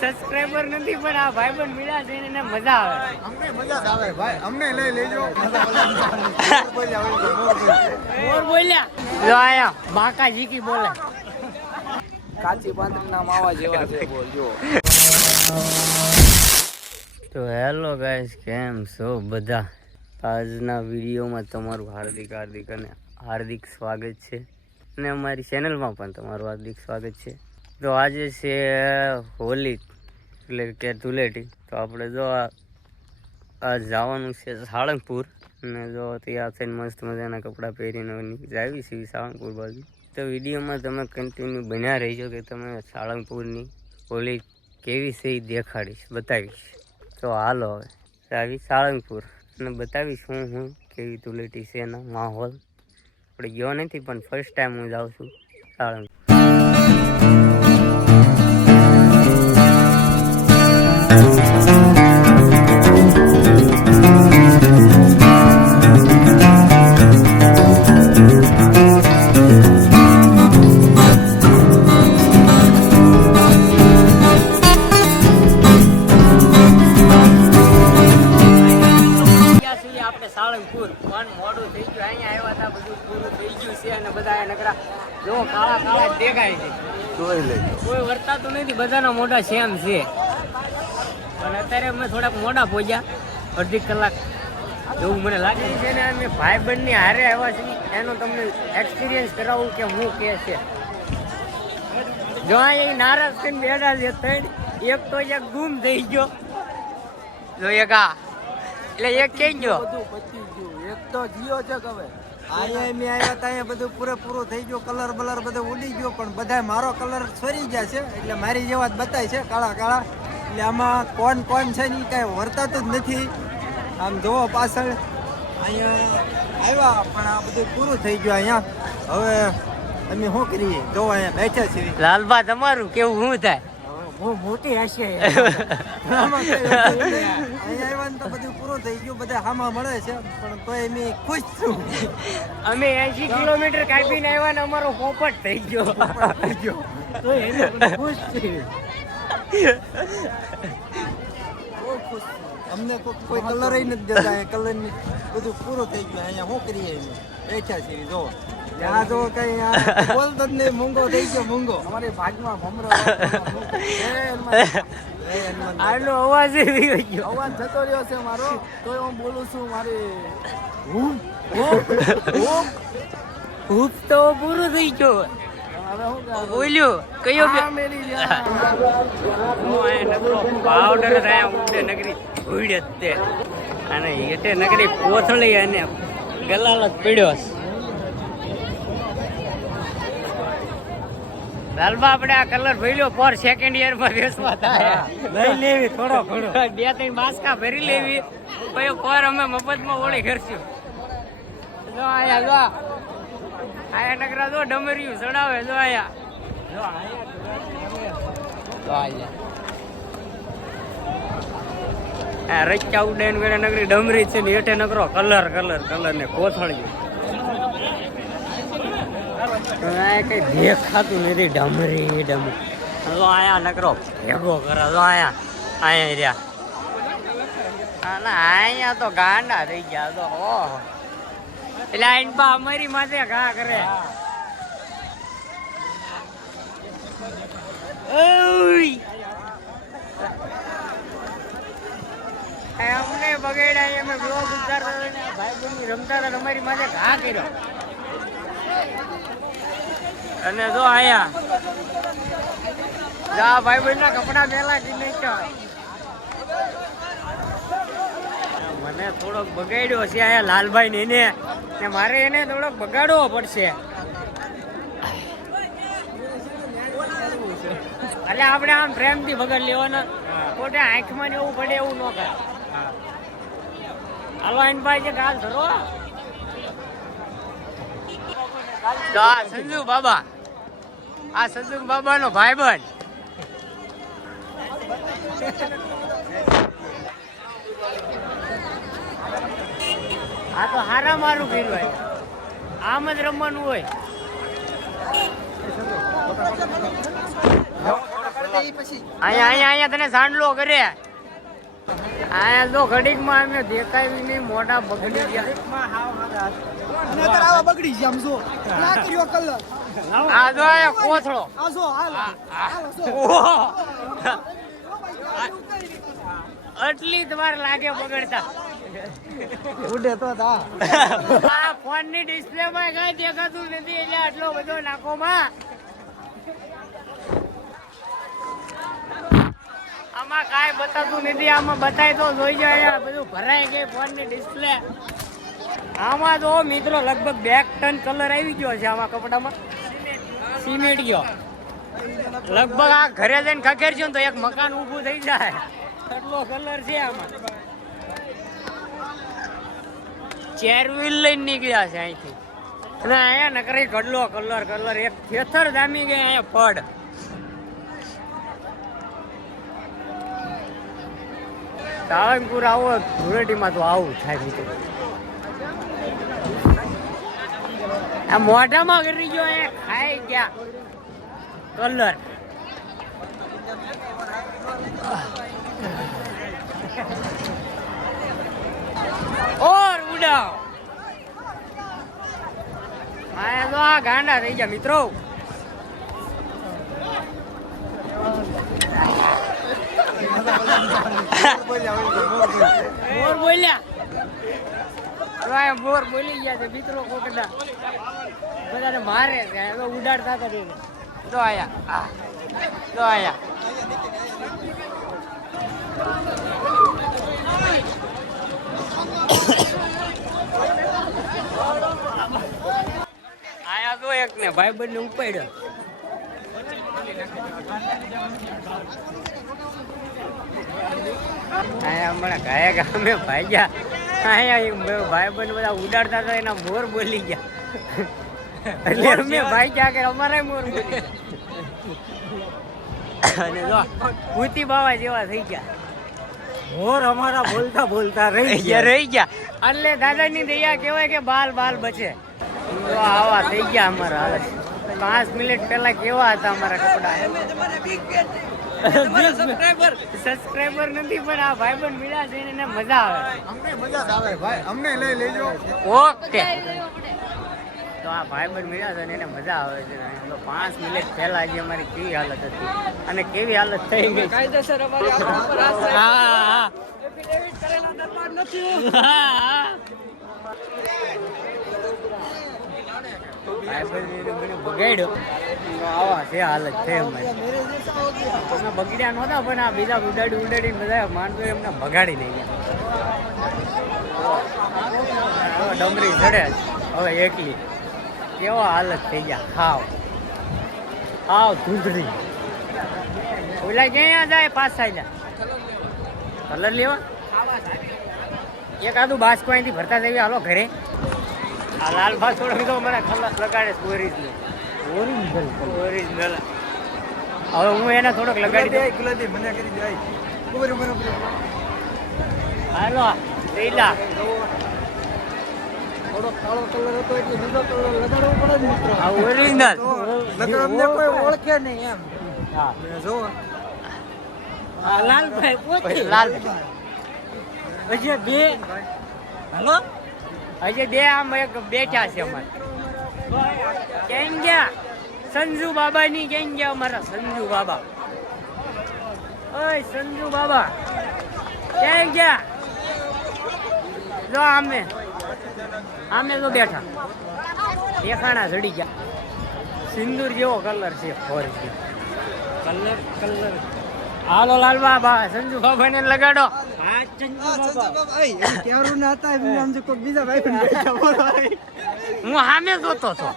Subscriber નથી પણ આ ભાઈબંધ મળ્યા છે એને મજા આવે. અમને મજા આવે ભાઈ. અમને લઈ લેજો. મોર બોલ્યા. જો આયા બાકા જીકી બોલે. કાચી પાંદડીના માવા જેવા છે બોલજો તો હેલો ગાઈસ કેમ છો બધા? આજના વિડીયોમાં તમારું હાર્દિક હાર્દિક અને હાર્દિક સ્વાગત છે. અને અમારી ચેનલમાં પણ તમારું હાર્દિક સ્વાગત છે. તો આજે છે, હોલી, એટલે કે ધૂલેટી તો આપણે જો આ જવાનું છે સાળંગપુર. અને જો ત્યાં થઈને મસ્ત મજાના કપડાં પહેરીને જાવી છે સાળંગપુર બાજુ. તો વિડીયોમાં તમે કન્ટિન્યુ બન્યા રહીજો કે તમે સાળંગપુરની હોલી કેવી છે એ દેખાડીશ, બતાવીશ. તો હાલો હવે આવી સાળંગપુર. અને બતાવીશ હું હું કેવી ધૂલેટી છે એના માહોલ. આપણે ગયો નથી પણ ફર્સ્ટ ટાઈમ હું જાઉં છું સાળંગપુર દેખાય છે. જોઈ લેજો કોઈ વર્તાતું નથી બધાના મોઢા સેમ છે. પણ અત્યારે અમે થોડાક મોડા પહોંચ્યા અડધી કલાક. એવું મને લાગે છે ને અમે ભાઈ બંધની હારે આવ્યા છીએ. એનો તમને એક્સપિરિયન્સ કરાવું કે હું કે છે? જો ઈ નારાજ થઈને બેઠા છે ત્રણ એક તો એક ગુમ થઈ ગયો. જો એક આ. એટલે એક ક્યાં ગયો. બધું પતી ગયું. એક તો જીઓ છે હવે? અહીંયા મેં આવ્યા હતા બધું પૂરેપૂરું થઈ ગયું, કલર બલર બધું ઉડી ગયો, પણ બધા મારો કલર સરી ગયા છે, એટલે મારી જેવા જ બતાય છે, કાળા કાળા. એટલે આમાં કોણ કોણ છે ને કાંઈ વર્તાતું જ નથી. આમ જોવો પાછળ. અહીંયા આવ્યા, પણ આ બધું પૂરું થઈ ગયું અહીંયા. હવે અમે શું કરીએ? જોવો અહીંયા બેઠા છીએ. લાલબા, તમારું કેવું, શું થાય? બહુ મોટી હશે તો બધું પૂરું થઈ ગયું બધા હામાં મળે છે. પણ તોય મેં ખુશ છું. અમે એસી કિલોમીટર કાપીને આવ્યા ને અમારો પોપટ થઈ ગયો. થઈ ગયો. તો એને ખુશ છીએ બહુ ખુશ અમને કોઈ કોઈ કલર નથી દેતા. કલર બધું પૂરું થઈ ગયું. અહીંયા શું કરીએ બેઠા છીએ જો ત્યાં જો કઈ આ બોલતો જ નહીં મૂંગો થઈ ગયો મૂંગો. અમારી ભાગમાં ભમરો આનો અવાજ ગયો. અવાજ જતો રહ્યો છે મારો. તો હું બોલું છું મારી હું? હું? તો પૂરું થઈ ગયો. બોલ્યો કયો. પાવડર થાય ઉડે નગરી ઉડે જ તે. અને એટે નગરી કોથળી અને ગલાલ જ પીડ્યો છે. લાલબા આપણે આ કલર ભર્યો ફોર સેકન્ડ યરમાં વેચવા થાય. લઈ લેવી થોડો ઘણો. બે ત્રણ માસ્કા ભરી લેવી. પછી ફોર અમે મફતમાં ઓળી કરશું જો આયા જો. આયા નકરા જો ડમરિયું ચડાવે જો આયા જો આયા જો આયા આ રચ્ચા ઉડે ને નગરી ડમરી છે ને હેઠે નકરો કલર કલર કલર ને કોથળ્યું દેખાતું નથી, ડમરી ડમરી. જો આયા નકરો, ભેગો કરે જો આયા. અહીંયા રહ્યા. અને તો ગાંડા થઈ ગયા તો ઓહો એટલે આઈન અમારી માથે ઘા કરે! અમને બગડ્યા અમે ભાઈ બહેન રમતા હતા અમારી માથે ઘા કર્યો. અને જો આયા. જા ભાઈ બહેન ના કપડા મેલા જ મને થોડોક બગાડ્યો છે આયા લાલભાઈ ને એને. ને મારે એને થોડોક બગાડવો પડશે. એટલે આપણે આમ પ્રેમથી બગાડ લેવાના ખોટે આંખમાં એવું પડે એવું ન કરે. હાલો આઈન ભાઈ છે ગાલ ધરો. તો આ સંજુ બાબા. આ સંજુ બાબા નો બન આ તો હારા મારું હોય આમ જ રમવાનું હોય. અહીંયા અહીંયા અહીંયા તને સાંડલો કરે. અહીંયા તો ઘડીકમાં અમે દેખાય નહીં મોટા બગડી ગયા. બગડી છે આમ જો. ના કર્યો કલર. આ જો આ કોથળો. આ જો હાલ. હાલ જો. ઓહો! આટલી જ વાર લાગે બગડતા. ઉડે તો તા. આ ફોનની ડિસ્પ્લે માં કઈ દેખાતું નથી એટલે આટલો બધો નાખો માં આમાં કાંઈ બતાતું નથી, આમાં બતાય તો જોઈ જાય આ બધું ભરાઈ ગઈ ફોનની ડિસ્પ્લે આમાં તો મિત્રો લગભગ બે ટન કલર આવી ગયો છે આમાં કપડામાં. સિમેન્ટ ગયો. લગભગ આ ઘરે જઈને ખખેર છે ને તો એક મકાન ઊભું થઈ જાય. એટલો કલર છે આમાં? ચેર વ્હીલ લઈને નીકળ્યા છે અહીંથી. અને અહીંયા નકરી કડલો કલર કલર એક ખેતર જામી ગયા અહીંયા પડ સાળંગપુર આવો, ધૂળેટીમાં તો આવું થાય મિત્રો આ મોઢામાં કરી ગયો એ, ખાઈ ગયા. કલર. ઓર ઉડાવ. આ ગાંડા થઈ ગયા, મિત્રો. મોર બોલી ગયા છે મિત્રો કોકડા બધાને મારે છે હવે ઉડાડતા તેને તો આયા આ, આયા આયા તો એક ને ભાઈ બંને ઉપાડ્યો. આયા હમણાં ગાયા ગામે ભાગ્યા. આયા એક બે ભાઈ બંધ બધા ઉડાડતા હતા એના મોર બોલી ગયા. એટલે અમે ભાગ્યા કે અમારે મોર બોલી અને જો ભૂતી બાવા જેવા થઈ ગયા. મોર અમારા બોલતા બોલતા રહી ગયા. રહી ગયા. એટલે દાદાની દયા કહેવાય કે બાલ બાલ બચે. તો આવા થઈ ગયા અમારા હાલત. પાંચ મિનિટ પહેલા કેવા હતા અમારા કપડા? સબસ્ક્રાઈબર નથી પણ આ ભાઈબંધ મળ્યા છે એને મજા આવે. અમને મજા આવે ભાઈ. અમને લઈ લેજો. ઓકે. તો આ ભાઈબંધ મળ્યા છે ને એને મજા આવે છે. પાંચ મિનિટ પહેલા જે અમારી કેવી હાલત હતી. અને કેવી હાલત થઈ ગઈ. કાયદેસર અમારી હા હા કરેલા દરબાર નથી હા, હા. ભાઈબંધ એને મને બગાડ્યો. આવા છે હાલત છે બગડ્યા નહોતા, પણ આ બીજા ઉડાડી ઉડાડી બધા માણસો એમને ભગાડી નહીં ગયા ડમરી ચડે હવે એકલી. કેવો હાલત થઈ ગયા. ખાવ ખાવ ધૂંધળી. ઓલા ક્યાં જાય પાછા કલર લેવા? એક આદુ બાસ્કો અહીંથી ભરતા જઈએ હાલો ઘરે. આ લાલ ભાસ થોડો તો મને કલર લગાડે ઓરિજિનલ. Original original. હવે હું એને થોડોક લગાડી દે ગુલાબી મને કરી દે. હાલો લીલા. થોડો કાળો કલર હતો એટલે લીલો કલર લગાડવો પડે ને મિત્રો. આ ઓરિજિનલ. નકર અમને કોઈ ઓળખે નહીં એમ. હા. જો. આ લાલભાઈ પોતે. લાલ હજી બે. હેલો. હજી બે આમ એક બેઠા છે અમારે. કેમ ગયા? સંજુ બાબાની કેમ ગયા અમારા? સંજુ બાબા. ઓય સંજુ બાબા. કેમ ગયા? જો આમે. આમે તો બેઠા. દેખાણા ચડી ગયા. સિંદૂર જેવો કલર છે ફોરેસ્ટ કલર કલર. હાલો લાલ બાબા સંજુ બાબા ને લગાડો હા સંજુ ક્યારું ના હતા એમ નામ જો કોઈ બીજા ભાઈ પણ બેઠા બોલો હું સામે જોતો હતો.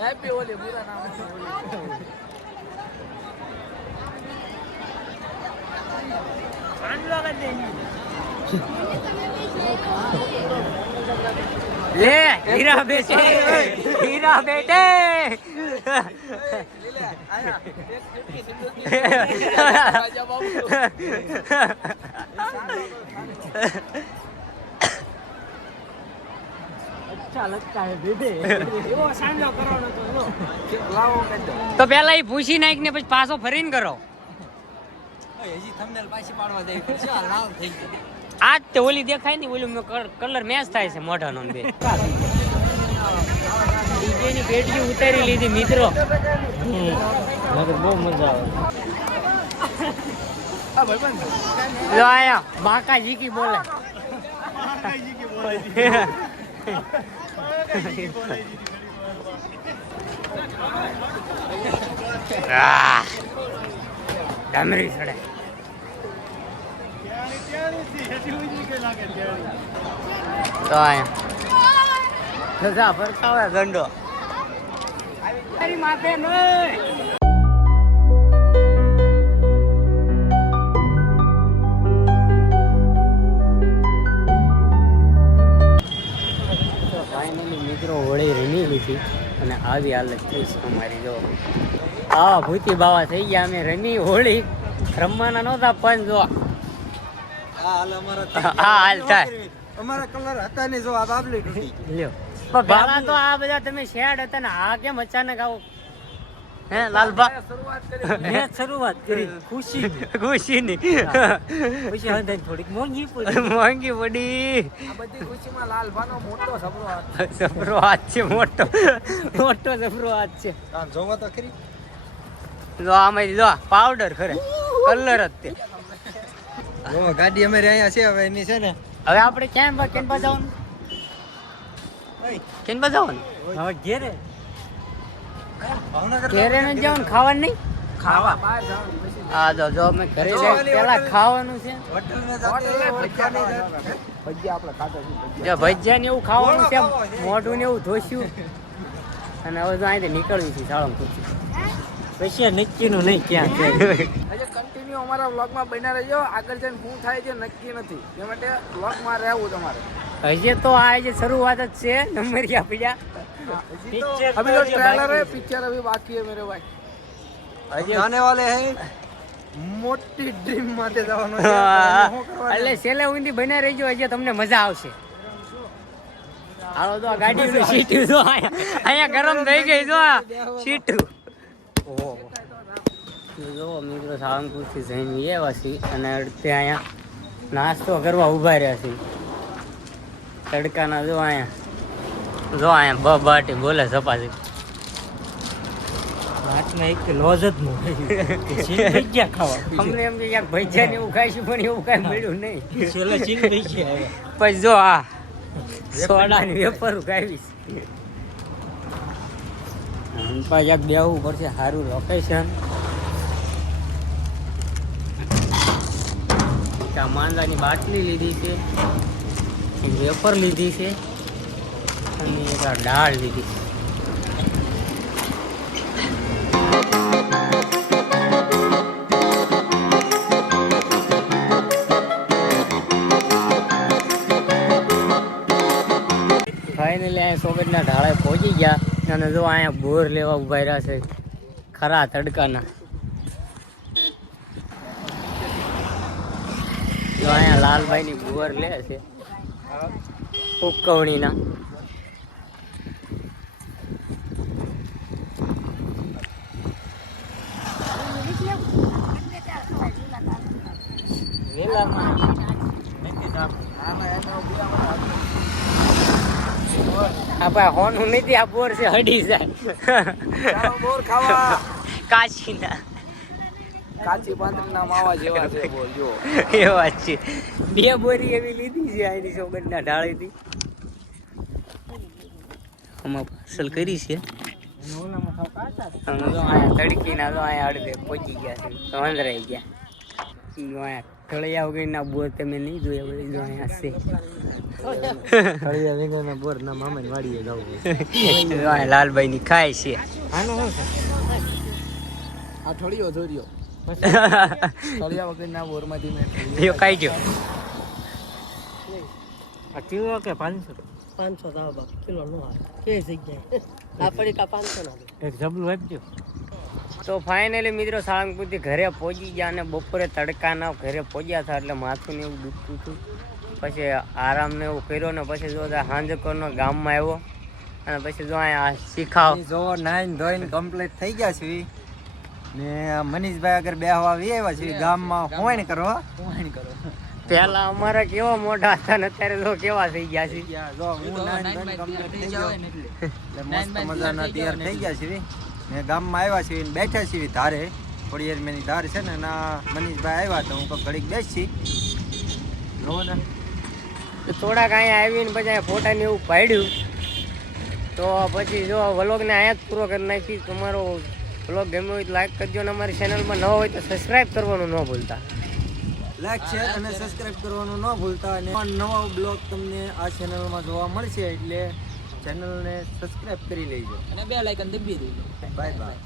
હેપી ઓલે પૂરા નામ લે હીરા બેટે હીરા બેટે તો લો લાવો કહેતો તો. પેલા એ ભૂસી નાખ ને પછી પાછો ફરીને કરો. હજી thumbnail પાછી પાડવા દે પડશે થઈ ગઈ આ તો ઓલી દેખાય ને ઓલી કલર મેચ થાય છે મોઢાનો નો બે. DJ ની પેટી ઉતારી લીધી મિત્રો. બહુ મજા આવે આયા બાકા જીકી બોલે. ડામરી સડે. તો સજા ફરતા ગંડો. માથે નહીં. હોળી રમી લીધી અને આવી હાલત થઈ અમારી જો. આ ભૂતી બાવા થઈ ગયા અમે રમી હોળી રમવાના નહોતા પણ જો હા, હાલ થાય. અમારા કલર હતા ને જો આ બાબલી તૂટી લ્યો. પણ પહેલા તો આ બધા તમે શેડ હતા ને આ કેમ અચાનક આવો? હે લાલભા? મેં શરૂઆત કરી. ખુશી ખુશીની ખુશી હતા થોડીક મોંઘી પડી. મોંઘી પડી. આ બધી ખુશીમાં લાલભાનો મોટો સબરો હાથ સબરો હાથ છે મોટો. મોટો સબરો હાથ છે. આમ જોવા તો ખરી. લો આમાં લો પાવડર ખરે. કલર જ તે. જો ગાડી અમે અહીંયા છે હવે એની છે ને. હવે આપણે કેમ કેન જવાનું? કેન જવાનું? હવે ઘેરે. ભાવનગર ઘેરે ન જવાનું? ખાવાનું નહીં? ખાવા. બહાર જવાનું પછી. હા જો જો અમે ઘરે પેલા ખાવાનું છે. હોટલ ને જાતે ભજીયા નહીં ભજીયા આપણે ખાતા છીએ જો ભજીયા ને એવું ખાવાનું છે મોઢું ને એવું ધોસ્યું. અને હવે અહીંથી નીકળવી છે સાળંગપુરથી પછી નક્કી નું નહીં ક્યાં છે. એટલે કન્ટિન્યુ અમારા વ્લોગમાં બન્યા રહેજો આગળ જઈને શું થાય છે નક્કી નથી. એ માટે વ્લોગમાં રહેવું તમારે. હજી તો આ જે શરૂઆત જ છે નંબર બીજા અભી તો ટ્રેલર હે પિક્ચર અભી બાકી હે મેરે ભાઈ. હજી આને વાલે હે? મોટી ડ્રીમ માટે જવાનું છે. એટલે છેલ્લે ઉંધી બન્યા રહેજો હજી તમને મજા આવશે. હાલો તો ગાડી સીટ જો અહીંયા ગરમ થઈ ગઈ જો સીટ. ઓહો. જો મિત્રો સાળંગપુરથી જઈને એવા છીએ અને અડતે અહીંયા નાસ્તો કરવા ઊભા રહ્યા છીએ. તડકાના જો અહીંયા. જો અહીંયા બ બાટી બોલે ચપાતી હાથમાં એક લોજ જ ભજીયા ખાવા. અમને એમ કે યાર ભજીયા ને એવું ખાઈશું પણ એવું કાંઈ મળ્યું નહીં. છેલ્લે ચીન ભજીયા પછી જો આ સોડાની વેપર ખાવીશ પાછા બેહવું પડશે સારું લોકેશન ત્યાં માંદાની બાટલી લીધી છે વેપર લીધી છે, અને એક આ દાળ લીધી છે. ફાઇનલી અહીંયા સોગટના ઢાળે પહોંચી ગયા, અને જો અહીંયા બોર લેવા ઊભા રહ્યા છે, ખરા તડકાના. જો અહીંયા લાલભાઈની બોર લે છે. ઉકવણીના આ ભાઈ હોનું નથી આ બોર છે હડી જાય. બોર ખાવા. કાશીના. કાચી પાંદરના માવા જેવા છે બોલ જો એ વાત છે. બે બોરી એવી લીધી છે આની સોગંદના ઢાળીથી. આમાં પાર્સલ કરી છે. તડકીના અહીંયા અડધે પહોંચી ગયા છે. તો અંદરાઈ ગયા. અહીંયા કળિયા વગરના બોર તમે નહીં જોયા વળી જો અહીંયા છે. કળિયા વેંગણના બોર ના મામાની વાડીએ જવું જો અહીંયા લાલભાઈની ખાય છે. આનો આ ઠળિયો ધોર્યો વગરના બોરમાંથી મેં ખાઈ જો આ કિલો કે પાંચસો? પાંચસો થાવ બાપ કિલો નો આવે. કે જગ્યાએ? આ કા પાંચસો ના એક જબલું આપજો. તો ફાઇનલી મિત્રો સાળંગપુરથી ઘરે પહોંચી ગયા અને બપોરે તડકાના ઘરે પહોંચ્યા હતા એટલે માથું ને એવું દુખતું હતું. પછી આરામ ને એવું કર્યો ને પછી જો હાંજકોનો ગામમાં આવ્યો. અને પછી જો અહીંયા શીખાવ જો નાઈન ધોઈને કમ્પ્લીટ થઈ ગયા છે ને મનીષભાઈ આગળ બેહવા વી આવ્યા છે. ગામમાં હોણ કરો હોણ કરો. પેલા અમારા કેવા મોઢા હતા ને અત્યારે તો કેવા થઈ ગયા છે. જો હું નાઈન બેન થઈ ગયો. એટલે. મસ્ત મજાના તૈયાર થઈ ગયા છે ને ગામમાં આવ્યા છે ને બેઠા છે ધારે. થોડી વાર મેની ધાર છે ને ના મનીષભાઈ આવ્યા તો હું કહું ઘડીક બેસી. જોવો ને. થોડાક અહીંયા આવીને પછી અહીંયા ફોટા ને એવું પાડ્યું. તો પછી જો વલોગને અહીંયા જ પૂરો કરી નાખી તમારો વ્લોગ ગમ્યો હોય તો લાઈક કરજો અને અમારી ચેનલમાં ન હોય તો સબસ્ક્રાઈબ કરવાનું ન ભૂલતા. લાઈક શેર અને સબસ્ક્રાઇબ કરવાનું ન ભૂલતા અને નવા બ્લોગ તમને આ ચેનલમાં જોવા મળશે એટલે ચેનલને સબસ્ક્રાઇબ કરી લેજો. અને બે લાયકન દબી દેજો. Bye bye